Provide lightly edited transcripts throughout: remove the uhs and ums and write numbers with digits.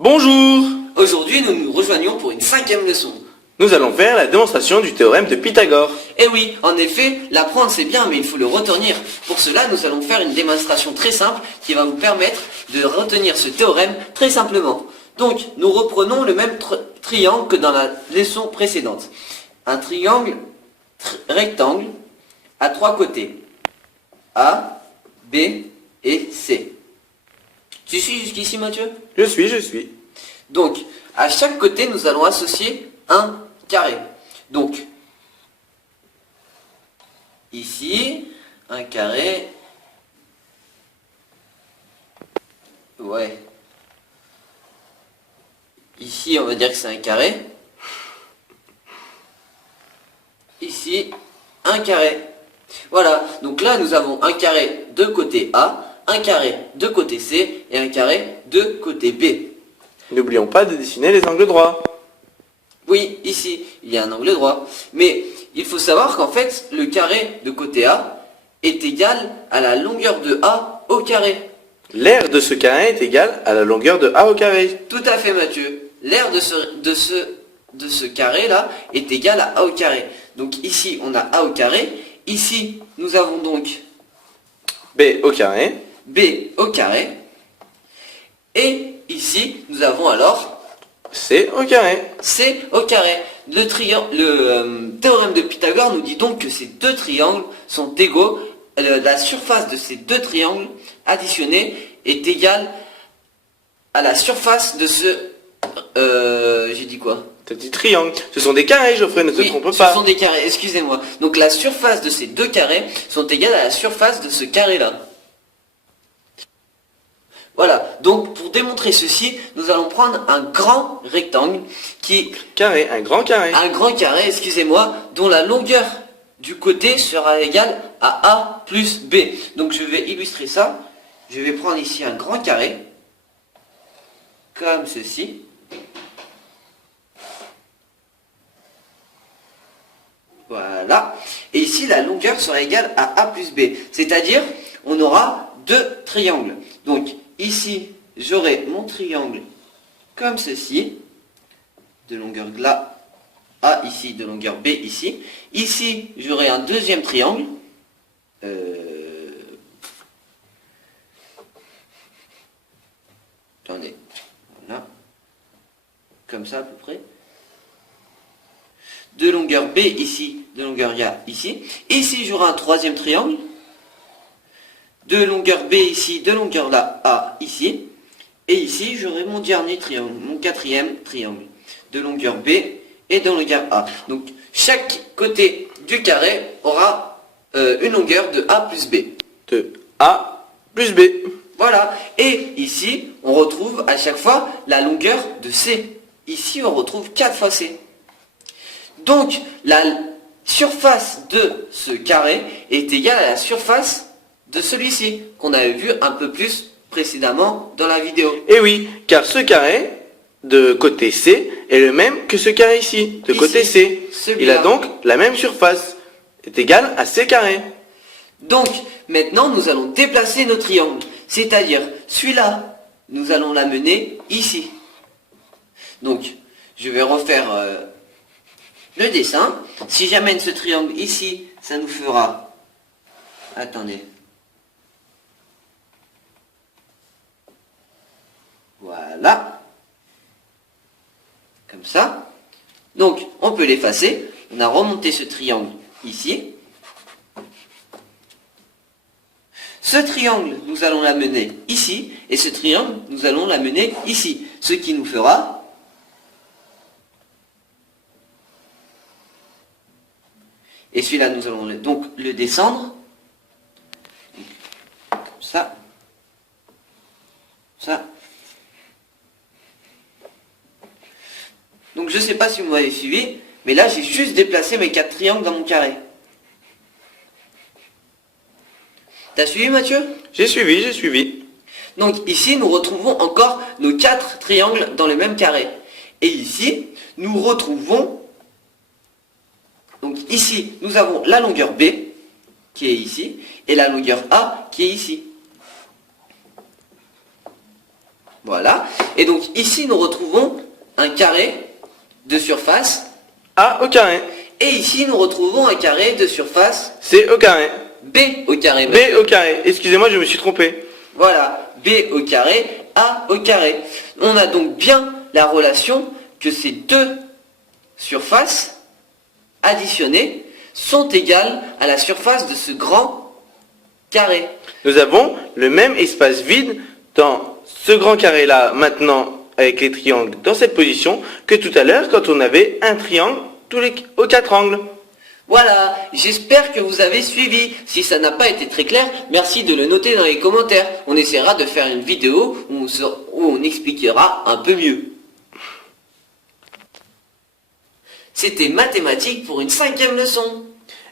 Bonjour! Aujourd'hui, nous nous rejoignons pour une 5e leçon. Nous allons faire la démonstration du théorème de Pythagore. Eh oui, en effet, l'apprendre c'est bien, mais il faut le retenir. Pour cela, nous allons faire une démonstration très simple qui va vous permettre de retenir ce théorème très simplement. Donc, nous reprenons le même triangle que dans la leçon précédente. Un triangle rectangle à 3 côtés. A, B et C. Tu suis jusqu'ici, Mathieu? Je suis. Donc, à chaque côté, nous allons associer un carré. Donc, ici, un carré. Ouais. Ici, on va dire que c'est un carré. Ici, un carré. Voilà. Donc là, nous avons un carré de côté A, un carré de côté C et un carré de côté B. N'oublions pas de dessiner les angles droits. Oui, ici, il y a un angle droit. Mais il faut savoir qu'en fait, le carré de côté A est égal à la longueur de A au carré. L'aire de ce carré est égal à la longueur de A au carré. Tout à fait, Mathieu. L'aire de ce carré-là est égal à A au carré. Donc ici, on a A au carré. Ici, nous avons donc B au carré. B au carré. Et ici, nous avons alors C au carré. C au carré. Le théorème de Pythagore nous dit donc que ces deux triangles sont égaux. La surface de ces deux triangles additionnés est égale à la surface de ce... j'ai dit quoi? T'as dit triangle. Ce sont des carrés, Geoffrey, ne te Oui, trompe ce pas. sont des carrés, excusez-moi. Donc la surface de ces deux carrés sont égales à la surface de ce carré-là. Voilà, donc pour démontrer ceci, nous allons prendre un grand rectangle qui... Carré, un grand carré. Un grand carré, excusez-moi, dont la longueur du côté sera égale à A plus B. Donc je vais illustrer ça. Je vais prendre ici un grand carré, comme ceci. Voilà. Et ici, la longueur sera égale à A plus B. C'est-à-dire, on aura deux triangles. Donc, ici, j'aurai mon triangle comme ceci, de longueur là, A ici, de longueur B ici. Ici, j'aurai un deuxième triangle. Attendez, voilà. Comme ça à peu près. De longueur B ici, de longueur A ici. Ici, j'aurai un troisième triangle. De longueur B ici, de longueur là A ici. Et ici, j'aurai mon dernier triangle, mon quatrième triangle. De longueur B et de longueur A. Donc, chaque côté du carré aura une longueur de A plus B. De A plus B. Voilà. Et ici, on retrouve à chaque fois la longueur de C. Ici, on retrouve 4 fois C. Donc, la surface de ce carré est égale à la surface de celui-ci, qu'on avait vu un peu plus précédemment dans la vidéo. Et oui, car ce carré de côté C est le même que ce carré ici, de côté C. Il a donc la même surface, est égal à C carré. Donc, maintenant, nous allons déplacer nos triangles. C'est-à-dire, celui-là, nous allons l'amener ici. Donc, je vais refaire le dessin. Si j'amène ce triangle ici, ça nous fera... Attendez. Voilà. Comme ça. Donc, on peut l'effacer. On a remonté ce triangle ici. Ce triangle, nous allons l'amener ici. Et ce triangle, nous allons l'amener ici. Ce qui nous fera... Et celui-là, nous allons donc le descendre. Comme ça. Ça. Donc je ne sais pas si vous m'avez suivi, mais là j'ai juste déplacé mes 4 triangles dans mon carré. T'as suivi, Mathieu? J'ai suivi. Donc ici nous retrouvons encore nos 4 triangles dans le même carré. Et ici nous retrouvons, donc ici nous avons la longueur B qui est ici et la longueur A qui est ici. Voilà. Et donc ici, nous retrouvons un carré de surface. A au carré. Et ici, nous retrouvons un carré de surface C au carré. B au carré. B au carré. Excusez-moi, je me suis trompé. Voilà. B au carré, A au carré. On a donc bien la relation que ces deux surfaces additionnées sont égales à la surface de ce grand carré. Nous avons le même espace vide dans ce grand carré-là, maintenant, avec les triangles dans cette position, que tout à l'heure quand on avait un triangle aux 4 angles. Voilà, j'espère que vous avez suivi. Si ça n'a pas été très clair, merci de le noter dans les commentaires. On essaiera de faire une vidéo où on expliquera un peu mieux. C'était mathématiques pour une 5e leçon.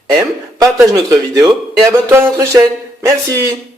Aime, partage notre vidéo et abonne-toi à notre chaîne. Merci.